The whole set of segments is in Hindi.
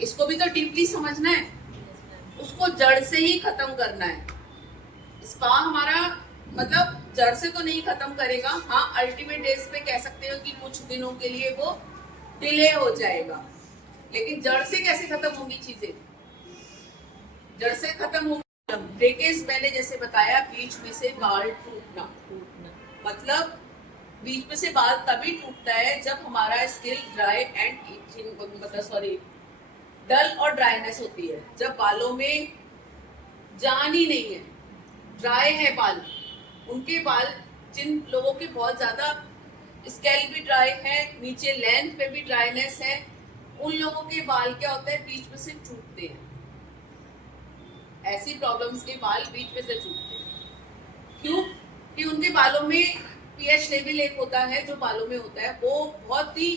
इसको भी तो डीपली समझना है, उसको जड़ से ही खत्म करना है। स्पा हमारा मतलब जड़ से तो नहीं खत्म करेगा, हाँ अल्टीमेट डेज पे कह सकते हो कि कुछ दिनों के लिए वो डिले हो जाएगा, लेकिन जड़ से कैसे खत्म होंगी चीजें? जड़ से खत्म होगी ब्रेकेज। मैंने जैसे बताया, बीच में से बाल टूटना, मतलब बीच में से बाल तभी टूटता है जब हमारा स्किन ड्राई एंड इचिंग, मतलब सॉरी डल और ड्राइनेस होती है, जब बालों में जान ही नहीं है, ड्राई है बाल। उनके बाल, जिन लोगों के बहुत ज्यादा स्कैल्प भी ड्राई है, नीचे लेंथ पे भी ड्राइनेस है, उन लोगों के बाल क्या होता है, बीच में से टूटते हैं। ऐसी प्रॉब्लम्स के बाल बीच में से टूटते हैं। क्यों? कि उनके बालों में पीएच लेवल एक होता है जो बालों में होता है, वो बहुत ही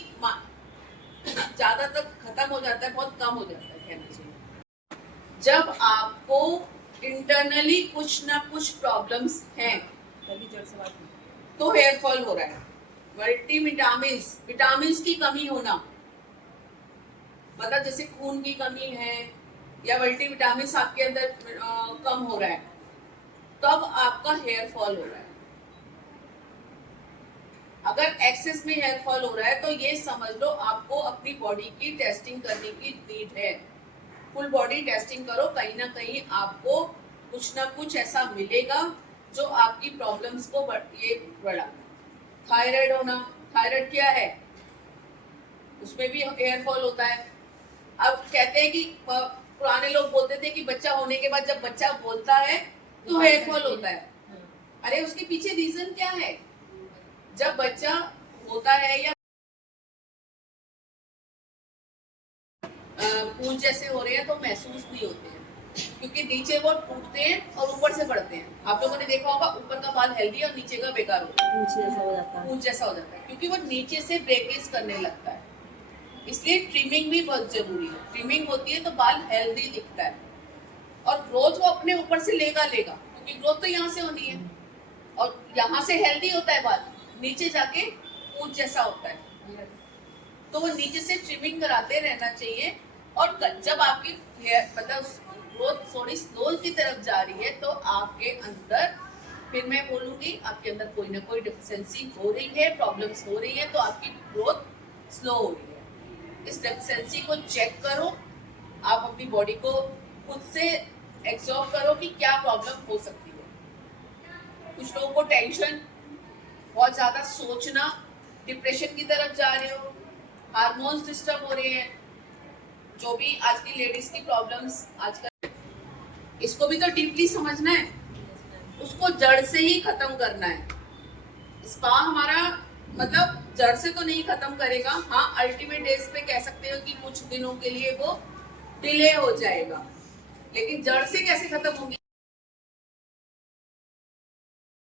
ज्यादा तक खत्म हो जाता है, बहुत कम हो जाता है कहना चाहिए। जब आपको इंटरनली कुछ ना कुछ प्रॉब्लम्स हैं तो हेयर फॉल हो रहा है। मल्टीविटामिन्स, विटामिन्स की कमी होना, मतलब जैसे खून की कमी है या मल्टीविटामिन्स आपके अंदर कम हो रहा है, तब आपका हेयर फॉल हो रहा है। अगर एक्सेस में हेयर फॉल हो रहा है तो ये समझ लो आपको अपनी बॉडी की टेस्टिंग करने की नीड है। फुल बॉडी टेस्टिंग करो, कहीं ना कहीं आपको कुछ ना कुछ ऐसा मिलेगा जो आपकी प्रॉब्लम्स को ये बढ़ा। थायराइड होना, थायराइड क्या है, उसमें भी हेयर फॉल होता है। अब कहते हैं कि पुराने लोग बोलते थे कि बच्चा होने के बाद जब बच्चा बोलता है तो हेयर फॉल होता है। अरे उसके पीछे रीजन क्या है? जब बच्चा होता है या पूंछ जैसे हो रहे हैं तो महसूस नहीं होते हैं, क्योंकि नीचे वो टूटते हैं और ऊपर से बढ़ते हैं। आप लोगों ने देखा होगा, ऊपर का बाल हेल्दी है और नीचे का बेकार होता है, पूंछ जैसा हो जाता है, क्योंकि वो नीचे से ब्रेकेज करने लगता है। इसलिए ट्रिमिंग भी बहुत जरूरी है। ट्रिमिंग होती है तो बाल हेल्दी दिखता है, और ग्रोथ वो अपने ऊपर से लेगा, क्योंकि ग्रोथ तो यहाँ से होनी है, और यहाँ से हेल्दी होता है बाल, नीचे जाके पूंछ जैसा होता है। तो वो नीचे से ट्रिमिंग कराते रहना चाहिए। और जब आपकी हेयर मतलब ग्रोथ थोड़ी स्लो की तरफ जा रही है तो आपके अंदर, फिर मैं बोलूंगी, आपके अंदर कोई ना कोई डिफिशियंसी हो रही है, प्रॉब्लम्स हो रही है, तो आपकी ग्रोथ स्लो हो रही है। इस डिफिशियंसी को चेक करो, आप अपनी बॉडी को खुद से एब्जॉर्व करो कि क्या प्रॉब्लम हो सकती है। कुछ लोगों को टेंशन, बहुत ज्यादा सोचना, डिप्रेशन की तरफ जा रहे हो, हार्मोन्स डिस्टर्ब हो रहे हैं, जो भी आज की लेडीज की प्रॉब्लम्स आजकल, इसको भी तो डीपली समझना है, उसको जड़ से ही खत्म करना है। स्पा हमारा मतलब जड़ से तो नहीं खत्म करेगा, हाँ अल्टीमेट डेज पे कह सकते हो कि कुछ दिनों के लिए वो डिले हो जाएगा, लेकिन जड़ से कैसे खत्म होगी?